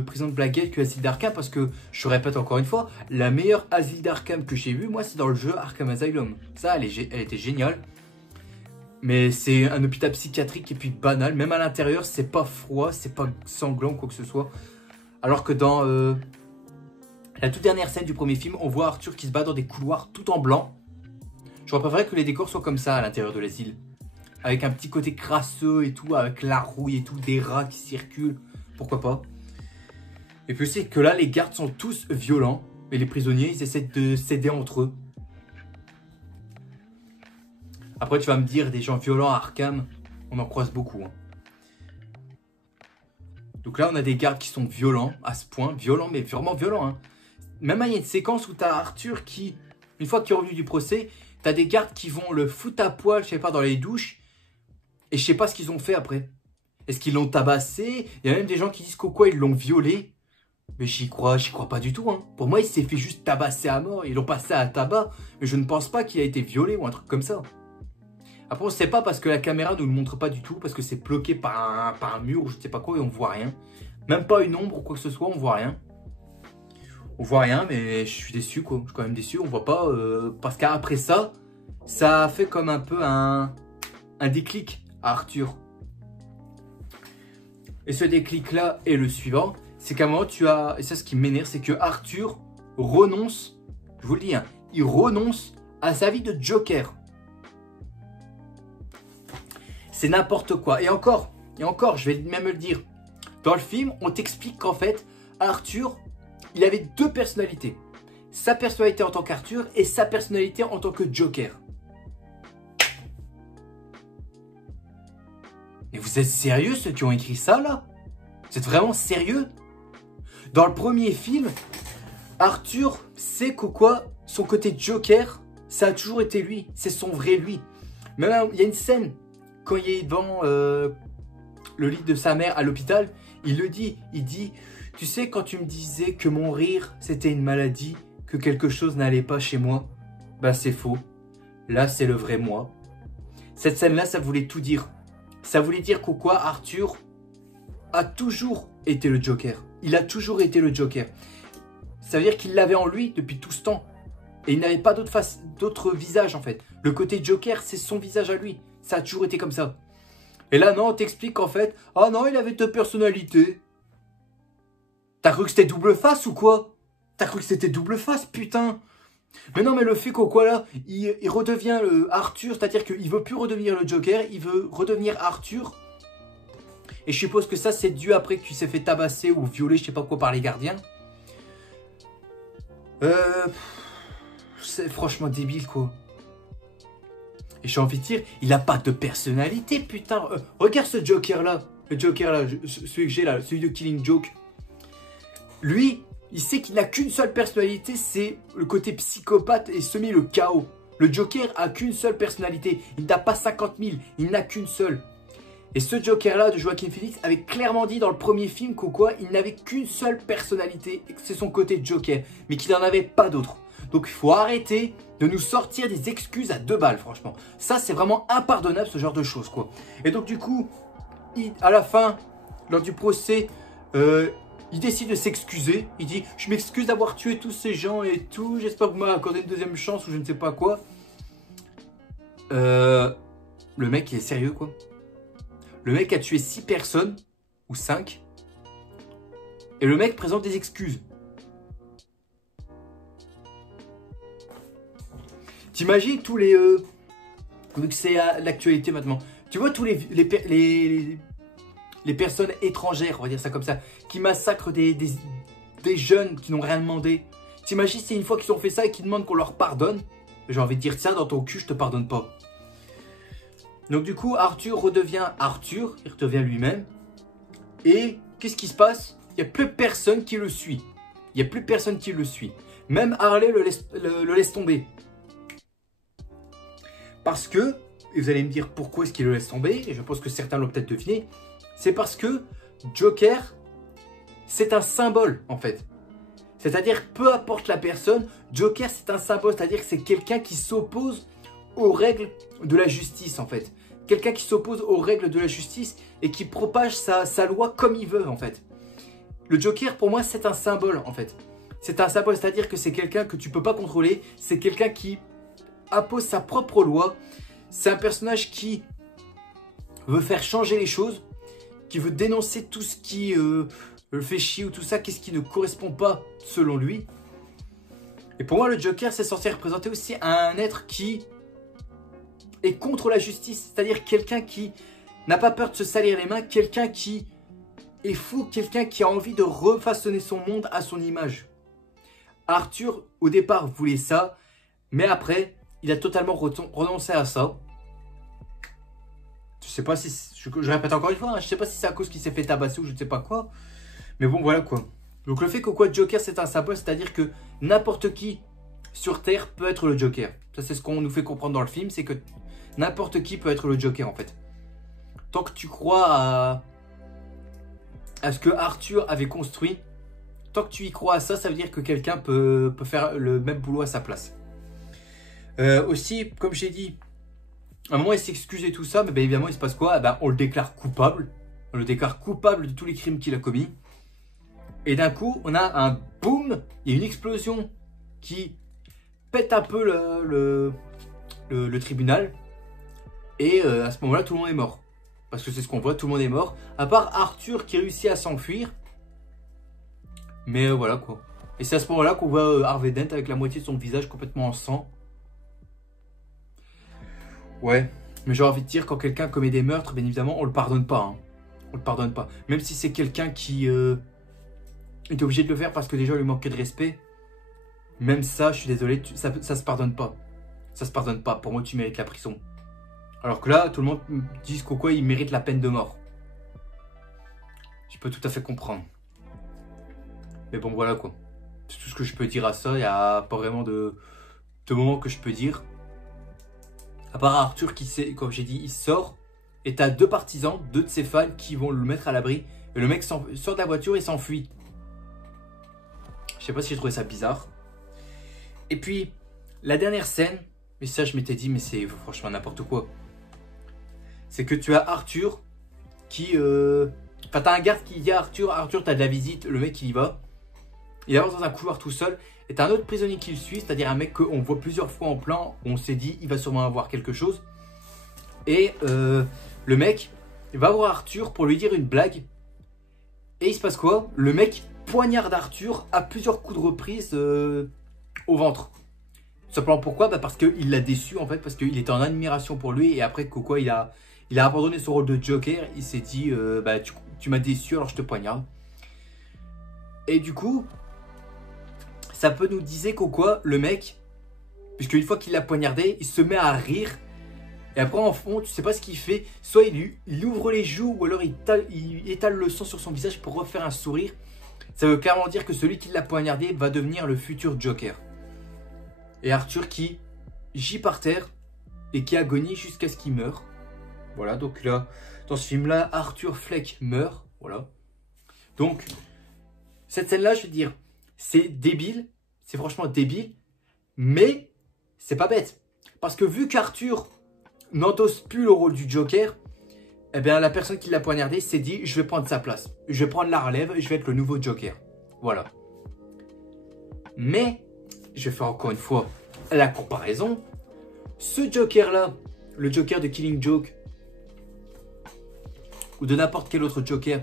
prison de Blackgate que asile d'Arkham parce que, je répète encore une fois, la meilleure asile d'Arkham que j'ai vue, moi, c'est dans le jeu Arkham Asylum. Ça, elle était géniale. Mais c'est un hôpital psychiatrique et puis banal. Même à l'intérieur, c'est pas froid, c'est pas sanglant ou quoi que ce soit. Alors que dans la toute dernière scène du premier film, on voit Arthur qui se bat dans des couloirs tout en blanc. J'aurais préféré que les décors soient comme ça à l'intérieur de l'asile. Avec un petit côté crasseux et tout, avec la rouille et tout, des rats qui circulent. Pourquoi pas. Et puis aussi que là, les gardes sont tous violents. Et les prisonniers, ils essaient de s'aider entre eux. Après, tu vas me dire, des gens violents à Arkham, on en croise beaucoup. Hein. Donc là, on a des gardes qui sont violents, à ce point. Violents, mais vraiment violents. Hein. Même il y a une séquence où tu as Arthur qui, une fois qu'il est revenu du procès, tu as des gardes qui vont le foutre à poil, je sais pas, dans les douches. Et je sais pas ce qu'ils ont fait après. Est-ce qu'ils l'ont tabassé? Il y a même des gens qui disent qu'au quoi ils l'ont violé. Mais j'y crois pas du tout. Hein. Pour moi, il s'est fait juste tabasser à mort. Ils l'ont passé à tabac. Mais je ne pense pas qu'il a été violé ou un truc comme ça. Après, on ne sait pas parce que la caméra ne nous le montre pas du tout. Parce que c'est bloqué par un mur ou je ne sais pas quoi et on ne voit rien. Même pas une ombre ou quoi que ce soit, on ne voit rien. On voit rien, mais je suis déçu, quoi. Je suis quand même déçu. On voit pas. Parce qu'après ça, ça a fait comme un peu un déclic à Arthur. Et ce déclic-là est le suivant. C'est qu'à un moment, tu as... Et ça, ce qui m'énerve, c'est que Arthur renonce... Je vous le dis, hein, il renonce à sa vie de Joker. C'est n'importe quoi. Et encore, je vais même le dire. Dans le film, on t'explique qu'en fait, Arthur, il avait deux personnalités. Sa personnalité en tant qu'Arthur et sa personnalité en tant que Joker. Mais vous êtes sérieux ceux qui ont écrit ça là? Vous êtes vraiment sérieux? Dans le premier film, Arthur sait que quoi, son côté Joker, Ça a toujours été lui. C'est son vrai lui. Même il y a une scène, quand il est devant le lit de sa mère à l'hôpital, il le dit. Il dit, tu sais, quand tu me disais que mon rire, c'était une maladie, que quelque chose n'allait pas chez moi, bah c'est faux. Là, c'est le vrai moi. Cette scène-là, ça voulait tout dire. Ça voulait dire qu'au quoi, Arthur a toujours été le Joker. Il a toujours été le Joker. Ça veut dire qu'il l'avait en lui depuis tout ce temps. Et il n'avait pas d'autre visage en fait. Le côté Joker, c'est son visage à lui. Ça a toujours été comme ça. Et là, non, on t'explique qu'en fait, ah non, il avait deux personnalités. T'as cru que c'était double face ou quoi? T'as cru que c'était double face, putain? Mais non, mais le fait qu'au quoi là, il redevient Arthur, c'est-à-dire qu'il veut plus redevenir le Joker, il veut redevenir Arthur. Et je suppose que ça, c'est dû après qu'il s'est fait tabasser ou violer, je sais pas quoi, par les gardiens. C'est franchement débile, quoi. Et j'ai envie de dire, il a pas de personnalité, putain. Regarde ce Joker-là. Le Joker-là, celui que j'ai là, celui de Killing Joke. Lui, il sait qu'il n'a qu'une seule personnalité, c'est le côté psychopathe et semer le chaos. Le Joker a qu'une seule personnalité. Il n'a pas 50 000, il n'a qu'une seule. Et ce Joker-là de Joaquin Phoenix avait clairement dit dans le premier film qu'au quoi, il n'avait qu'une seule personnalité, et que c'est son côté Joker, mais qu'il n'en avait pas d'autre. Donc il faut arrêter de nous sortir des excuses à 2 balles, franchement. Ça, c'est vraiment impardonnable, ce genre de choses, quoi. Et donc du coup, à la fin, lors du procès, il décide de s'excuser. Il dit, je m'excuse d'avoir tué tous ces gens et tout. J'espère que vous m'avez accordé une deuxième chance ou je ne sais pas quoi. Le mec, il est sérieux, quoi. Le mec a tué 6 personnes, ou 5. Et le mec présente des excuses. T'imagines tous les... vu que c'est l'actualité maintenant. Tu vois tous les personnes étrangères, on va dire ça comme ça, qui massacrent des jeunes qui n'ont rien demandé. T'imagines si une fois qu'ils ont fait ça et qu'ils demandent qu'on leur pardonne? J'ai envie de dire, tiens, dans ton cul, je te pardonne pas. Donc du coup, Arthur redevient Arthur, il redevient lui-même. Et qu'est-ce qui se passe? Il n'y a plus personne qui le suit. Il n'y a plus personne qui le suit. Même Harley le laisse tomber. Parce que, et vous allez me dire pourquoi est-ce qu'il le laisse tomber, et je pense que certains l'ont peut-être deviné, c'est parce que Joker, c'est un symbole en fait. C'est-à-dire, peu importe la personne, Joker c'est un symbole, c'est-à-dire que c'est quelqu'un qui s'oppose aux règles de la justice en fait. Quelqu'un qui s'oppose aux règles de la justice et qui propage sa loi comme il veut en fait. Le Joker pour moi c'est un symbole en fait. C'est un symbole, c'est-à-dire que c'est quelqu'un que tu peux pas contrôler, c'est quelqu'un qui impose sa propre loi. C'est un personnage qui veut faire changer les choses, qui veut dénoncer tout ce qui le fait chier ou tout ça, qu'est-ce qui ne correspond pas selon lui. Et pour moi, le Joker, c'est censé représenter aussi un être qui est contre la justice, c'est-à-dire quelqu'un qui n'a pas peur de se salir les mains, quelqu'un qui est fou, quelqu'un qui a envie de refaçonner son monde à son image. Arthur, au départ, voulait ça, mais après, il a totalement renoncé à ça. Je sais pas si... Je répète encore une fois, hein, je sais pas si c'est à cause qu'il s'est fait tabasser ou je ne sais pas quoi. Mais bon, voilà quoi. Donc le fait que quoi, Joker, c'est un symbole, c'est-à-dire que n'importe qui sur Terre peut être le Joker. Ça, c'est ce qu'on nous fait comprendre dans le film, c'est que n'importe qui peut être le Joker, en fait. Tant que tu crois à ce que Arthur avait construit, tant que tu y crois à ça, ça veut dire que quelqu'un peut faire le même boulot à sa place. Aussi, comme j'ai dit, à un moment il s'excuse et tout ça, mais bien évidemment il se passe quoi? On le déclare coupable. On le déclare coupable de tous les crimes qu'il a commis. Et d'un coup, on a un boom, il y a une explosion qui pète un peu le tribunal. Et à ce moment-là, tout le monde est mort. Parce que c'est ce qu'on voit, tout le monde est mort. À part Arthur qui réussit à s'enfuir. Mais voilà quoi. Et c'est à ce moment-là qu'on voit Harvey Dent avec la moitié de son visage complètement en sang. Ouais, mais j'ai envie de dire, quand quelqu'un commet des meurtres, bien évidemment, on le pardonne pas. Hein. On le pardonne pas. Même si c'est quelqu'un qui est obligé de le faire parce que déjà, il lui manquait de respect. Même ça, je suis désolé, ça se pardonne pas. Ça se pardonne pas. Pour moi, tu mérites la prison. Alors que là, tout le monde me dit qu'au quoi, il mérite la peine de mort. Je peux tout à fait comprendre. Mais bon, voilà quoi. C'est tout ce que je peux dire à ça. Il n'y a pas vraiment de de moments que je peux dire. À part Arthur qui, comme j'ai dit, il sort. Et t'as deux partisans, deux de ses fans qui vont le mettre à l'abri. Et le mec sort de la voiture et s'enfuit. Je sais pas si j'ai trouvé ça bizarre. Et puis, la dernière scène, mais ça je m'étais dit, mais c'est franchement n'importe quoi. C'est que tu as Arthur qui... Enfin, t'as un garde qui dit à Arthur, Arthur, t'as de la visite, le mec il y va. Il avance dans un couloir tout seul. Et t'as un autre prisonnier qui le suit, c'est-à-dire un mec qu'on voit plusieurs fois en plan. On s'est dit, il va sûrement avoir quelque chose. Et le mec va voir Arthur pour lui dire une blague. Et il se passe quoi? Le mec poignarde Arthur à plusieurs coups de reprise au ventre. Tout simplement pourquoi? Parce qu'il l'a déçu en fait, parce qu'il était en admiration pour lui. Et après quoi, il a abandonné son rôle de Joker. Il s'est dit, tu m'as déçu alors je te poignarde. Et du coup, ça peut nous dire quoi, le mec, puisque une fois qu'il l'a poignardé, il se met à rire. Et après en fond, tu sais pas ce qu'il fait. Soit il ouvre les joues ou alors il étale le sang sur son visage pour refaire un sourire. Ça veut clairement dire que celui qui l'a poignardé va devenir le futur Joker. Et Arthur qui gît par terre et qui agonie jusqu'à ce qu'il meure. Voilà, donc là, dans ce film-là, Arthur Fleck meurt. Voilà. Donc, cette scène-là, je veux dire, c'est débile. C'est franchement débile. Mais, c'est pas bête. Parce que vu qu'Arthur n'endosse plus le rôle du Joker, eh bien, la personne qui l'a poignardé s'est dit, je vais prendre sa place. Je vais prendre la relève et je vais être le nouveau Joker. Voilà. Mais, je vais faire encore une fois la comparaison. Ce Joker-là, le Joker de Killing Joke, ou de n'importe quel autre Joker,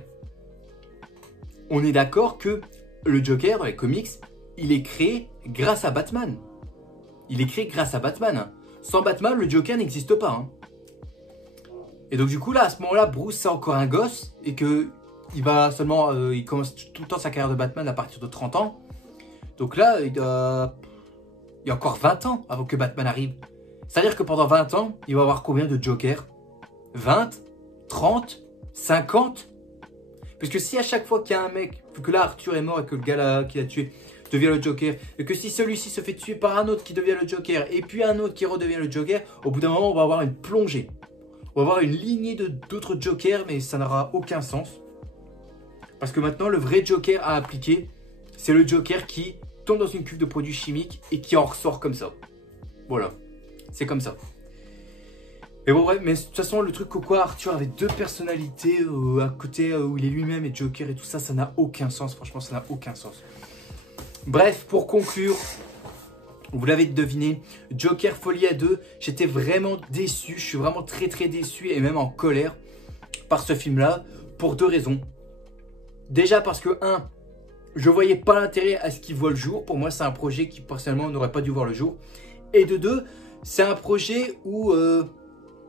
on est d'accord que le Joker dans les comics, il est créé grâce à Batman. Il est créé grâce à Batman. Sans Batman, le Joker n'existe pas. Hein. Et donc du coup, là, à ce moment-là, Bruce, c'est encore un gosse et que il va seulement, il commence tout le temps sa carrière de Batman à partir de 30 ans. Donc là, il y a encore 20 ans avant que Batman arrive. C'est-à-dire que pendant 20 ans, il va avoir combien de Jokers? 20, 30, 50? Puisque si à chaque fois qu'il y a un mec, vu que là Arthur est mort et que le gars là, qui l'a tué devient le Joker, et que si celui-ci se fait tuer par un autre qui devient le Joker, et puis un autre qui redevient le Joker, au bout d'un moment on va avoir une plongée. On va avoir une lignée d'autres Jokers, mais ça n'aura aucun sens. Parce que maintenant le vrai Joker à appliquer, c'est le Joker qui tombe dans une cuve de produits chimiques et qui en ressort comme ça. Voilà, c'est comme ça. Mais bon bref, mais de toute façon le truc quoi, Arthur avait deux personnalités à côté où il est lui-même et Joker et tout ça, ça n'a aucun sens, franchement ça n'a aucun sens. Bref, pour conclure, vous l'avez deviné, Joker Folie à 2, j'étais vraiment déçu, je suis vraiment très déçu et même en colère par ce film-là, pour deux raisons. Déjà parce que, je voyais pas l'intérêt à ce qu'il voit le jour, pour moi c'est un projet qui personnellement n'aurait pas dû voir le jour. Et de deux, c'est un projet où,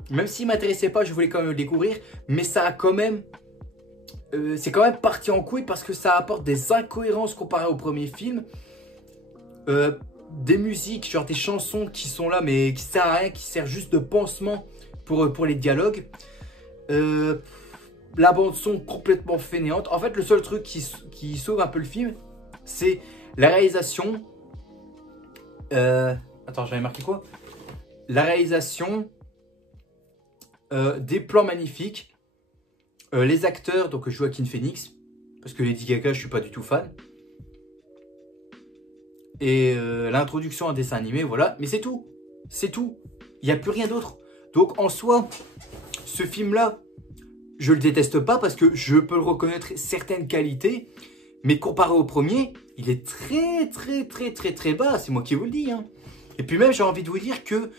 même s'il ne m'intéressait pas, je voulais quand même le découvrir, mais ça a quand même... c'est quand même parti en couille parce que ça apporte des incohérences comparé au premier film. Des musiques, genre des chansons qui sont là mais qui servent à rien, qui servent juste de pansement pour les dialogues. La bande son complètement fainéante. En fait, le seul truc qui sauve un peu le film, c'est la réalisation. Attends, j'avais marqué quoi? La réalisation, des plans magnifiques. Les acteurs, donc Joaquin Phoenix, parce que Lady Gaga, je suis pas du tout fan. Et l'introduction en dessin animé, voilà. Mais c'est tout. C'est tout. Il n'y a plus rien d'autre. Donc en soi, ce film-là, je le déteste pas parce que je peux le reconnaître certaines qualités. Mais comparé au premier, il est très bas. C'est moi qui vous le dis. Hein. Et puis même, j'ai envie de vous dire que...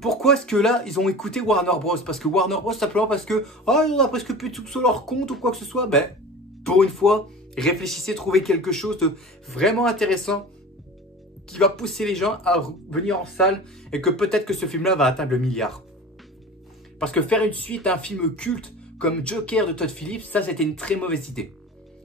Pourquoi est-ce que là, ils ont écouté Warner Bros? Parce que Warner Bros, simplement parce que... Oh, ils ont presque plus tout sur leur compte ou quoi que ce soit. Ben, pour une fois, réfléchissez, trouvez quelque chose de vraiment intéressant qui va pousser les gens à venir en salle et que peut-être que ce film-là va atteindre le milliard. Parce que faire une suite à un film culte comme Joker de Todd Phillips, ça, c'était une très mauvaise idée.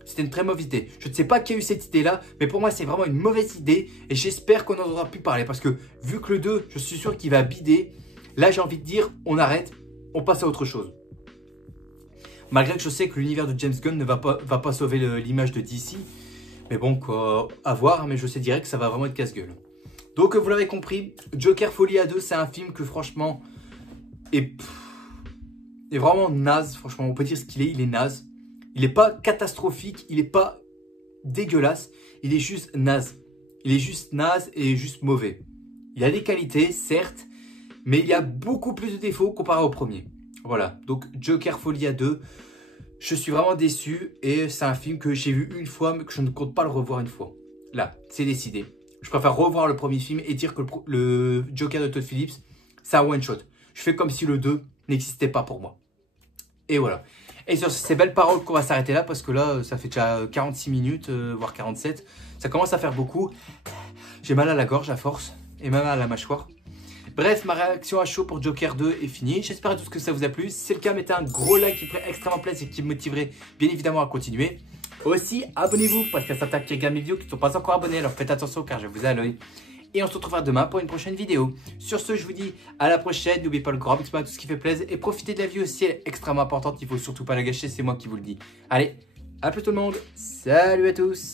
C'était une très mauvaise idée. Je ne sais pas qui a eu cette idée-là, mais pour moi, c'est vraiment une mauvaise idée. Et j'espère qu'on n'en aura plus parler. Parce que vu que le 2, je suis sûr qu'il va bider. Là, j'ai envie de dire, on arrête, on passe à autre chose. Malgré que je sais que l'univers de James Gunn ne va pas sauver l'image de DC. Mais bon, quoi, à voir. Mais je sais direct que ça va vraiment être casse-gueule. Donc vous l'avez compris, Joker Folie à 2, c'est un film que franchement est vraiment naze. Franchement, on peut dire ce qu'il est, il est naze. Il n'est pas catastrophique, il n'est pas dégueulasse, il est juste naze. Il est juste naze et juste mauvais. Il a des qualités, certes, mais il y a beaucoup plus de défauts comparé au premier. Voilà, donc Joker Folie à 2, je suis vraiment déçu et c'est un film que j'ai vu une fois mais que je ne compte pas le revoir une fois. Là, c'est décidé. Je préfère revoir le premier film et dire que le Joker de Todd Phillips, c'est un one-shot. Je fais comme si le 2 n'existait pas pour moi. Et voilà. Et sur ces belles paroles qu'on va s'arrêter là parce que là, ça fait déjà 46 minutes, voire 47. Ça commence à faire beaucoup. J'ai mal à la gorge à force et même à la mâchoire. Bref, ma réaction à chaud pour Joker 2 est finie. J'espère à tous que ça vous a plu. Si c'est le cas, mettez un gros like qui me ferait extrêmement plaisir et qui me motiverait bien évidemment à continuer. Aussi, abonnez-vous parce que certains qui regardent mes vidéos qui ne sont pas encore abonnés. Alors faites attention car je vous ai à l'œil. Et on se retrouvera demain pour une prochaine vidéo. Sur ce, je vous dis à la prochaine. N'oubliez pas le grand maximum, tout ce qui fait plaisir. Et profitez de la vie aussi, elle est extrêmement importante. Il ne faut surtout pas la gâcher, c'est moi qui vous le dis. Allez, à plus tout le monde. Salut à tous.